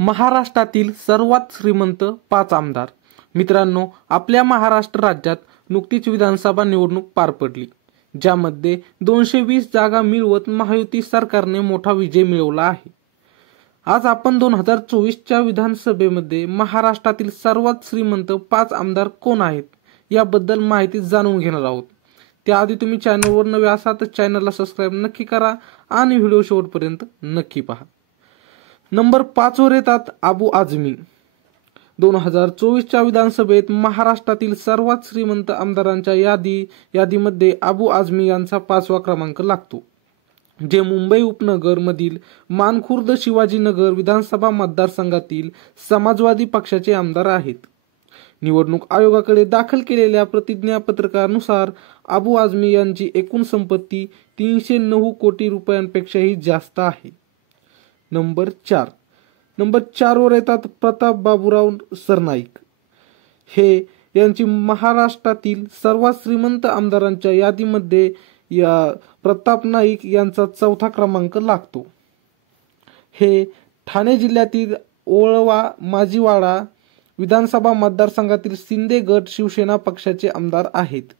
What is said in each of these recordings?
महाराष्ट्रातील सर्वात श्रीमंत 5 आमदार। मित्रांनो, आपल्या महाराष्ट्र राज्यात नुकतीच विधानसभा निवडणूक पार पडली, ज्यामध्ये 220 जागा मिळवत महायुती सरकारने मोठा विजय मिळवला आहे। आज आपण 2024च्या विधानसभेमध्ये महाराष्ट्रातील सर्वात श्रीमंत 5 आमदार कोण आहेत याबद्दल माहिती जाणून घेणार आहोत। त्याआधी तुम्ही चॅनलवर नवे असाल तर चॅनलला सबस्क्राइब नक्की करा आणि व्हिडिओ शेवटपर्यंत नक्की पहा। नंबर 5 वर येतात अबू आझमी। 2024च्या विधानसभेत महाराष्ट्रातील सर्वात श्रीमंत आमदारांच्या यादीमध्ये अबू आझमी यांचा 5वा क्रमांक लागतो, जे मुंबई उपनगर मधील मानखुर्द शिवाजीनगर विधानसभा मतदारसंघातील समाजवादी पक्षाचे आमदार आहेत। निवडणूक आयोगाकडे दाखल केलेल्या प्रतिज्ञापत्रानुसार अबू आझमी यांची एकूण संपत्ती 309 कोटी रुपयांपेक्षाही जास्त आहे। नंबर 4 वर येतात प्रताप बाबूराव सरनाईक। हे यांची महाराष्ट्रातील सर्वात श्रीमंत आमदारांच्या यादीमध्ये प्रताप नाईक यांचा 4था क्रमांक लागतो। हे ठाणे जिल्ह्यातील ओळवा माजीवाडा विधानसभा मतदारसंघातील शिंदे गट शिवसेना पक्षाचे आमदार आहेत।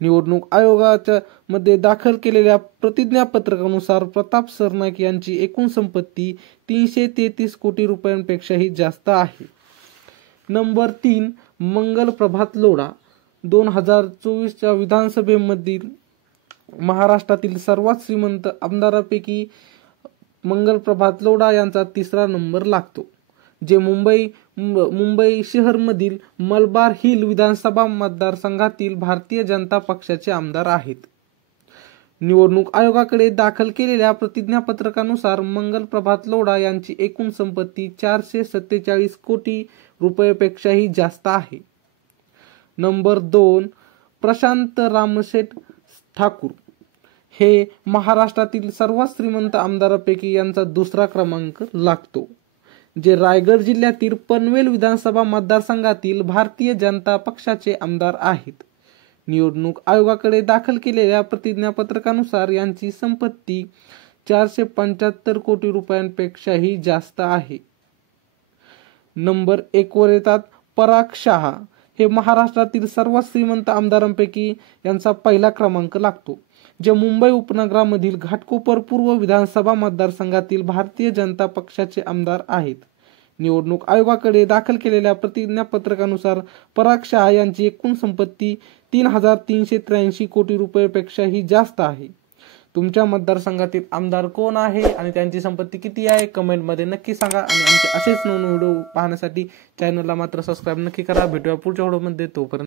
निवडणूक आयोगाच्या मध्ये दाखल केलेल्या प्रतिज्ञापत्रानुसार प्रताप सरनाईक यांची एकूण संपत्ती 333 कोटी रुपयांपेक्षाही जास्त आहे। नंबर 3 मंगल प्रभात लोढा। 2024च्या विधानसभेमधील महाराष्ट्रातील सर्वात श्रीमंत आमदारांपैकी मंगल प्रभात लोढा यांचा 3रा नंबर लागतो, जे मुंबई शहर मधील मलबार हिल विधानसभा मतदारसंघातील भारतीय जनता पक्षाचे आमदार आहेत। निवडणूक आयोगाकडे दाखल केलेल्या प्रतिज्ञापत्रानुसार मंगल प्रभात लोढा यांची एकूण संपत्ती 447 कोटी रुपयांपेक्षाही जास्त आहे। नंबर 2 प्रशांत रामशेठ ठाकूर। हे महाराष्ट्रातील सर्वात श्रीमंत आमदारांपैकी यांचा 2रा क्रमांक लागतो, जे रायगड जिल्ह्यातील पनवेल विधानसभा मतदारसंघातील भारतीय जनता पक्षाचे आमदार आहेत। निवडणूक आयोगाकडे दाखल केलेल्या प्रतिज्ञापत्रानुसार यांची संपत्ती 475 कोटी रुपयांपेक्षाही जास्त आहे। नंबर 1 वर येतात पराग शहा। हे महाराष्ट्रातील सर्वात श्रीमंत आमदारांपैकी यांचा 1ला क्रमांक लागतो, जे मुंबई उपनगरामधील घाटकोपर पूर्व विधानसभा मतदारसंघातील भारतीय जनता पक्षाचे आमदार आहेत। निवडणूक आयोगाकडे दाखल केलेल्या प्रतिज्ञापत्रानुसार पराग शहा यांची एकूण संपत्ती 3383 कोटी रुपयांपेक्षाही जास्त आहे। तुमच्या मतदारसंघातील आमदार कोण आहे आणि त्यांची संपत्ती किती आहे कमेंटमध्ये नक्की सांगा। आणि आमचे असेच नवीन व्हिडिओ पाहण्यासाठी चॅनलला मात्र सबस्क्राइब नक्की करा। भेटूया पुढच्या व्हिडिओमध्ये, तोपर्यंत